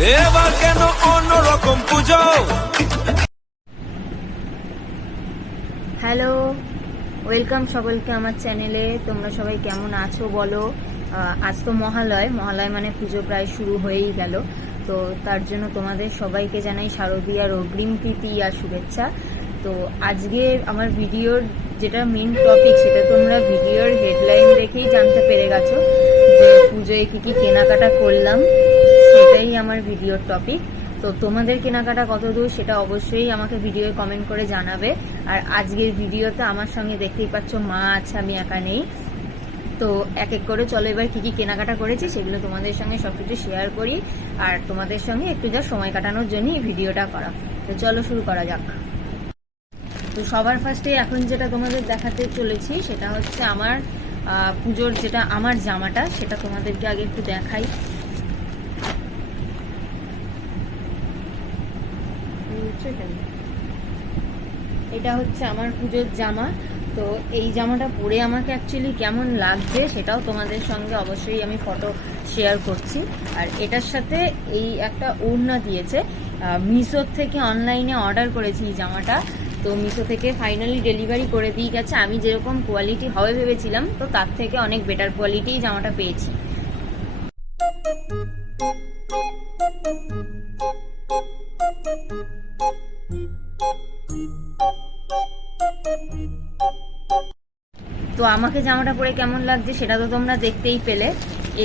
এবার কেন অন্যরকম পুজো। হ্যালো, ওয়েলকাম সকলকে আমার চ্যানেলে। তোমরা সবাই কেমন আছো বলো। আজ তো মহালয় মানে পুজো প্রায় শুরু হয়েই গেল। তো তার জন্য তোমাদের সবাইকে জানাই শারদীয়ার অগ্রিম প্রীতি আর শুভেচ্ছা। তো আজকে আমার ভিডিওর যেটা মেন টপিক, সেটা তোমরা ভিডিওর হেডলাইন দেখেই জানতে পেরে গেছো যে পুজোয় কী কী কেনাকাটা করলাম, সেটাই আমার ভিডিওর টপিক। তো তোমাদের কেনাকাটা কত দূর সেটা অবশ্যই আমাকে ভিডিওে কমেন্ট করে জানাবে। আর আজকের ভিডিওতে আমার সঙ্গে দেখতেই পাচ্ছ মা আছে, আমি একা নেই। তো এক এক করে চলো এবার কী কী কেনাকাটা করেছি সেগুলো তোমাদের সঙ্গে সব কিছু শেয়ার করি, আর তোমাদের সঙ্গে একটু যা সময় কাটানোর জন্য এই ভিডিওটা করা। তো চলো শুরু করা যাক। তো সবার ফার্স্টে এখন যেটা তোমাদের দেখাতে চলেছি সেটা হচ্ছে আমার পুজোর যেটা আমার জামাটা, সেটা তোমাদেরকে আগে একটু দেখাই। এটা হচ্ছে আমার পুজোর জামা। তো এই জামাটা পরে আমাকে অ্যাকচুয়ালি কেমন লাগছে সেটাও তোমাদের সঙ্গে অবশ্যই আমি ফটো শেয়ার করছি। আর এটার সাথে এই একটা ওড়না দিয়েছে। মিশোর থেকে অনলাইনে অর্ডার করেছি এই জামাটা। তো মিশো থেকে ফাইনালি ডেলিভারি করে দিয়ে গেছে। আমি যেরকম কোয়ালিটি হবে ভেবেছিলাম, তো তার থেকে অনেক বেটার কোয়ালিটি জামাটা পেয়েছি। তো আমাকে জামাটা পরে কেমন লাগছে সেটা তো তোমরা দেখতেই পেলে।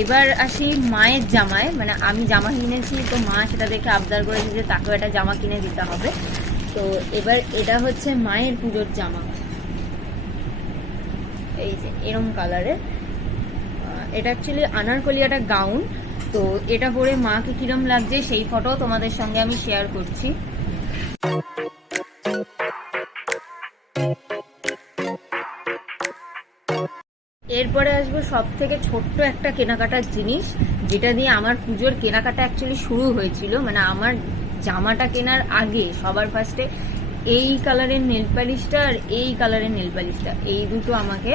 এবার আসি মায়ের জামায়, মানে আমি জামা কিনেছি, তো মা সেটা দেখে আবদার করেছে যে তাকেও একটা জামা কিনে দিতে হবে। তো এবার এটা হচ্ছে মায়ের পুজোর জামা, এই যে এরম কালারের। এটা অ্যাকচুয়ালি আনারকলি একটা গাউন। তো এটা পরে মাকে কিরম লাগছে সেই ফটো তোমাদের সঙ্গে আমি শেয়ার করছি। এরপরে আসবো সব থেকে ছোট্ট একটা কেনাকাটার জিনিস, যেটা দিয়ে আমার পুজোর কেনাকাটা অ্যাকচুয়ালি শুরু হয়েছিল। মানে আমার জামাটা কেনার আগে সবার ফার্স্টে এই কালারের নেল পালিশটা আর এই কালারের নেল পালিশটা, এই দুটো আমাকে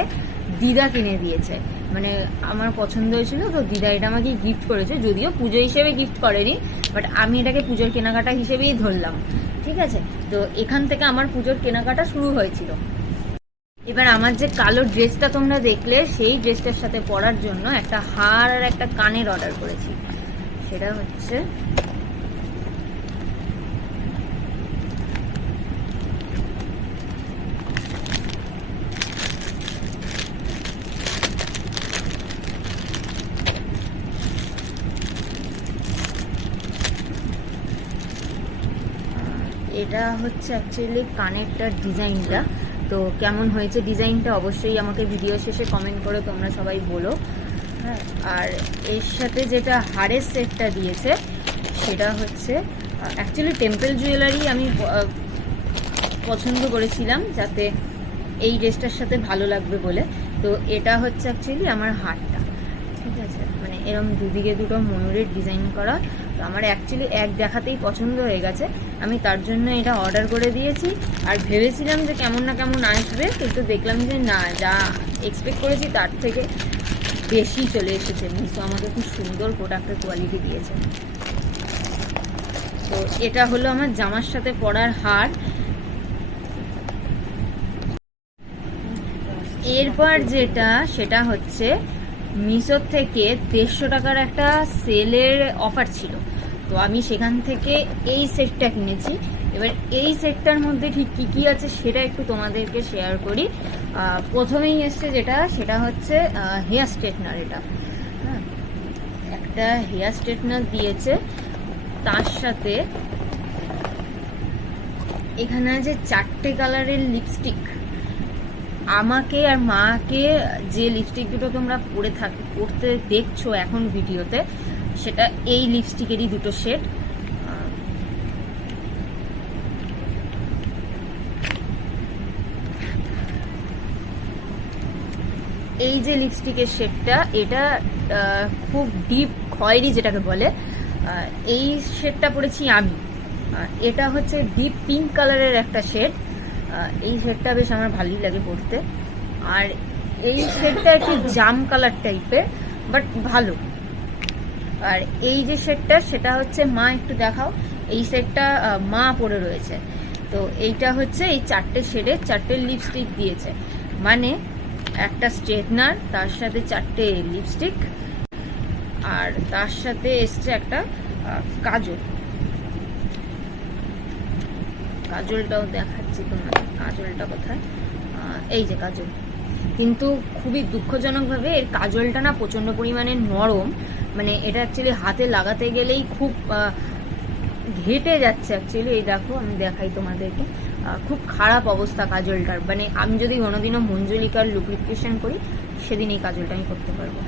দিদা কিনে দিয়েছে। মানে আমার পছন্দ হয়েছিল, তো দিদা এটা আমাকে গিফট করেছে। যদিও পুজো হিসেবে গিফট করেনি, বাট আমি এটাকে পুজোর কেনাকাটা হিসেবেই ধরলাম। ঠিক আছে, তো এখান থেকে আমার পুজোর কেনাকাটা শুরু হয়েছিল। এবার আমার যে কালো ড্রেসটা তোমরা দেখলে, সেই ড্রেসটার সাথে পরার জন্য একটা হার আর একটা কানের অর্ডার করেছি। সেটা হচ্ছে এটা হচ্ছে অ্যাকচুয়ালি কানেরটার ডিজাইনটা। তো কেমন হয়েছে ডিজাইনটা অবশ্যই আমাকে ভিডিও শেষে কমেন্ট করে তোমরা সবাই বলো। হ্যাঁ, আর এর সাথে যেটা হারের সেটটা দিয়েছে সেটা হচ্ছে অ্যাকচুয়ালি টেম্পল জুয়েলারি আমি পছন্দ করেছিলাম, যাতে এই ড্রেসটার সাথে ভালো লাগবে বলে। তো এটা হচ্ছে অ্যাকচুয়ালি আমার হারটা। ঠিক আছে, মানে এরকম দুদিকে দুটো ময়ূরের ডিজাইন করা। তো আমার অ্যাকচুয়ালি এক দেখাতেই পছন্দ হয়ে গেছে, আমি তার জন্য এটা অর্ডার করে দিয়েছি। আর ভেবেছিলাম যে কেমন না কেমন আসবে, কিন্তু দেখলাম যে না, যা এক্সপেক্ট করেছি তার থেকে বেশি চলে এসেছে। মিশো আমাকে খুব সুন্দর প্রোডাক্টের কোয়ালিটি দিয়েছে। তো এটা হলো আমার জামার সাথে পরার হার। এরপর যেটা সেটা হচ্ছে মিশো থেকে 150 টাকার একটা সেলের অফার ছিল। তো আমি সেখান থেকে এই সেটটা কিনেছি। এবার এই সেটটার মধ্যে ঠিক কী কী আছে সেটা একটু তোমাদেরকে শেয়ার করি। প্রথমেই এসছে যেটা, সেটা হচ্ছে হেয়ার স্ট্রেটনার। এটা হ্যাঁ, একটা হেয়ার স্ট্রেটনার দিয়েছে। তার সাথে এখানে আছে 4টে কালারের লিপস্টিক। আমাকে আর মাকে যে লিপস্টিক দুটো তোমরা পরতে দেখছো এখন ভিডিওতে, সেটা এই লিপস্টিকেরই দুটো শেড। এই যে লিপস্টিকের শেডটা, এটা খুব ডিপ খয়েরি যেটাকে বলে, এই শেডটা পরেছি আমি। এটা হচ্ছে ডিপ পিঙ্ক কালারের একটা শেড। এই শেডটা বেশ আমার ভালোই লাগে পরতে। আর এই শেডটা একটু জাম কালার টাইপের, বাট ভালো। আর এই যে সেটটা সেটা হচ্ছে মা, একটু দেখাও, এই সেটটা মা পরে রয়েছে। তো এইটা হচ্ছে এই 4টে শেডের 4টে লিপস্টিক দিয়েছে, মানে একটা স্ট্রেটনার, তার সাথে 4টে লিপস্টিক, আর তার সাথে এসছে একটা কাজল। কাজলটাও দেখাচ্ছি তোমাদের, কাজলটা কোথায়, এই যে কাজল। কিন্তু খুবই দুঃখজনকভাবে এর কাজলটা না প্রচন্ড পরিমাণে নরম, মানে এটা অ্যাকচুয়ালি হাতে লাগাতে গেলেই খুব ঘেটে যাচ্ছে অ্যাকচুয়ালি। এই দেখো, আমি দেখাই তোমাদেরকে, খুব খারাপ অবস্থা কাজলটার। মানে আমি যদি কোনোদিনও মঞ্জুলিকার লুব্রিফিকেশন করি, সেদিন এই কাজলটা আমি করতে পারবো।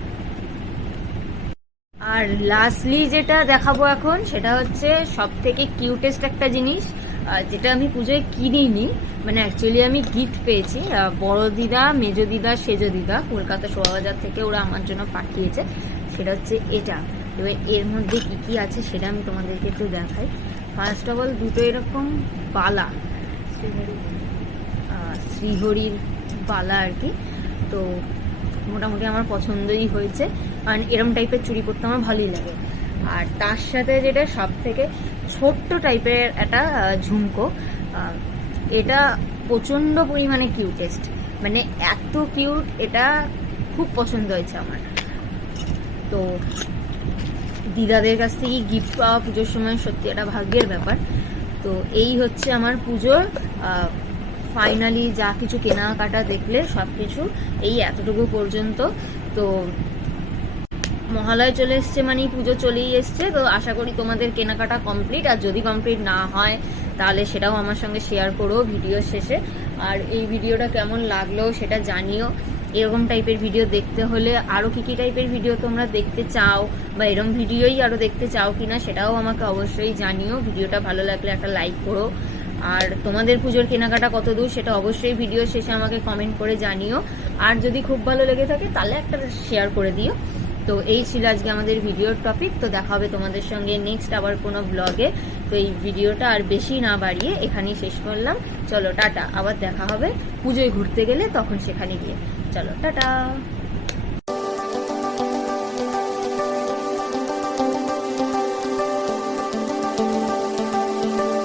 আর লাস্টলি যেটা দেখাবো এখন, সেটা হচ্ছে সব থেকে কিউটেস্ট একটা জিনিস, যেটা আমি পুজোয় কিনিনি, মানে অ্যাকচুয়ালি আমি গিফট পেয়েছি। বড় দিদা, মেজো দিদা, সেজো দিদা কলকাতা শোভাবাজার থেকে ওরা আমার জন্য পাঠিয়েছে। সেটা হচ্ছে এটা। এবার এর মধ্যে কি কি আছে সেটা আমি তোমাদেরকে একটু দেখাই। ফার্স্ট অফ অল দুটো এরকম বালা, শ্রীহরির বালা আর কি। তো মোটামুটি আমার পছন্দই হয়েছে, কারণ এরম টাইপের চুড়ি পরতে আমার ভালোই লাগে। আর তার সাথে যেটা সব থেকে ছোট্ট টাইপের একটা ঝুমকো, এটা প্রচণ্ড পরিমাণে কিউটেস্ট, মানে এত কিউট, এটা খুব পছন্দ হয়েছে আমার। তো দিদাদের কাছ থেকে গিফট পাওয়া পুজোর সময় সত্যি একটা ভাগ্যের ব্যাপার। তো এই হচ্ছে আমার পুজোর ফাইনালি যা কিছু কেনাকাটা দেখলে সব কিছু এই এতটুকু পর্যন্ত। তো মহালয় চলে এসছে, মানে পুজো চলেই এসছে। তো আশা করি তোমাদের কেনাকাটা কমপ্লিট, আর যদি কমপ্লিট না হয় তাহলে সেটাও আমার সঙ্গে শেয়ার করো ভিডিও শেষে। আর এই ভিডিওটা কেমন লাগলো সেটা জানিও। এরকম টাইপের ভিডিও দেখতে হলে আরও কী কী টাইপের ভিডিও তোমরা দেখতে চাও, বা এরকম ভিডিওই আরও দেখতে চাও কিনা সেটাও আমাকে অবশ্যই জানিও। ভিডিওটা ভালো লাগলে একটা লাইক করো, আর তোমাদের পুজোর কেনাকাটা কত দূর সেটা অবশ্যই ভিডিও শেষে আমাকে কমেন্ট করে জানিও। আর যদি খুব ভালো লেগে থাকে তাহলে একটা শেয়ার করে দিও। তো এই ছিল আজকে আমাদের ভিডিওর টপিক। তো দেখা হবে তোমাদের সঙ্গে নেক্সট আবার কোনো ব্লগে। তো এই ভিডিওটা আর বেশি না বাড়িয়ে এখানেই শেষ করলাম। চলো টাটা, আবার দেখা হবে পুজোয় ঘুরতে গেলে, তখন সেখানে গিয়ে। চলো টাটা।